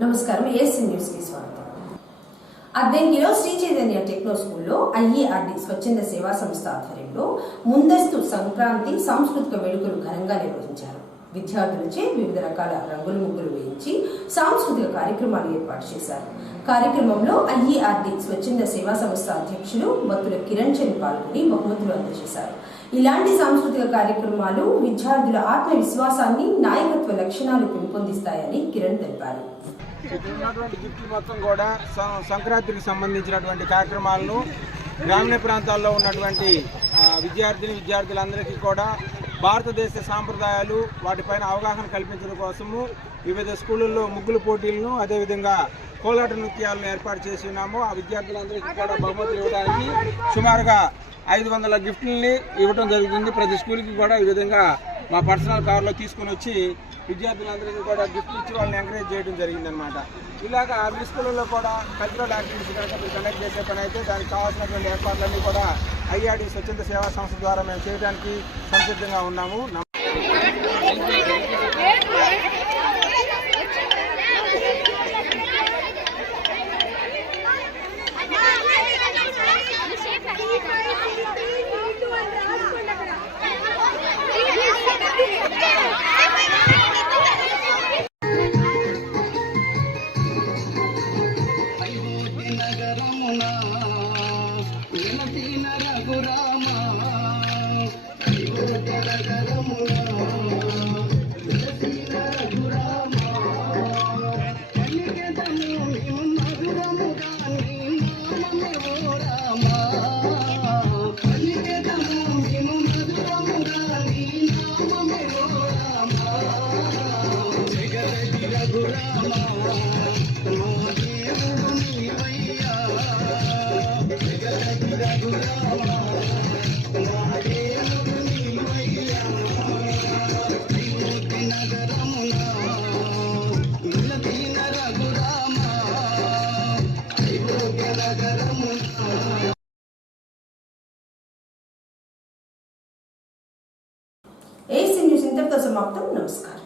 నమస్కారం. ASC news కి స్వాగతం. అద్దెంకిలో శ్రీ చైతన్య టెక్నో స్కూల్లో ఐఈఆర్డి స్వచ్ఛంద సేవా సంస్థ ఆధ్వర్యంలో ముందస్తు సంక్రాంతి సాంస్కృతిక వేడుకలు ఘనంగా నిర్వహించారు. విద్యార్థులచే వివిధ రకాల రంగుల ముగ్గులు వేయించి సాంస్కృతిక కార్యక్రమాలు ఏర్పాటు చేశారు. కార్యక్రమంలో ఐఈఆర్డి స్వచ్ఛంద సేవా సంస్థ అధ్యక్షులు బత్తుల కిరణ్ చంద్ పాల్గొని బహుమతులు అందజేశారు. ఇలాంటి సాంస్కృతిక కార్యక్రమాలు విద్యార్థుల ఆత్మవిశ్వాసాన్ని, నాయకత్వ లక్షణాలు పెంపొందిస్తాయని కిరణ్ తెలిపారు. మొత్తం కూడా సంక్రాంతికి సంబంధించినటువంటి కార్యక్రమాలను గ్రామీణ ప్రాంతాల్లో ఉన్నటువంటి విద్యార్థులందరికీ కూడా భారతదేశ సాంప్రదాయాలు వాటిపైన అవగాహన కల్పించడం కోసము వివిధ స్కూళ్ళల్లో ముగ్గుల పోటీలను అదేవిధంగా కోలాట నృత్యాలను ఏర్పాటు చేసి ఉన్నాము. ఆ విద్యార్థులందరికీ కూడా బహుమతులు ఇవ్వడానికి సుమారుగా 500 గిఫ్ట్లని ఇవ్వడం జరుగుతుంది. ప్రతి స్కూల్కి కూడా ఈ విధంగా మా పర్సనల్ కార్లో తీసుకుని వచ్చి విద్యార్థులందరికీ కూడా గిఫ్ట్లు ఇచ్చి వాళ్ళని ఎంకరేజ్ చేయడం జరిగిందనమాట. ఇలాగా అన్ని స్కూళ్ళలో కూడా కల్చరల్ యాక్టివిటీస్ కనుక మీరు కండక్ట్ చేసే పని అయితే దానికి కావాల్సినటువంటి ఏర్పాట్లన్నీ కూడా ఐఆర్డి స్వచ్ఛంద సేవా సంస్థ ద్వారా మేము చేయడానికి సంసిద్ధంగా ఉన్నాము. ఏఎస్సీ న్యూస్ ఇంతటితో సమాప్తం. నమస్కారం.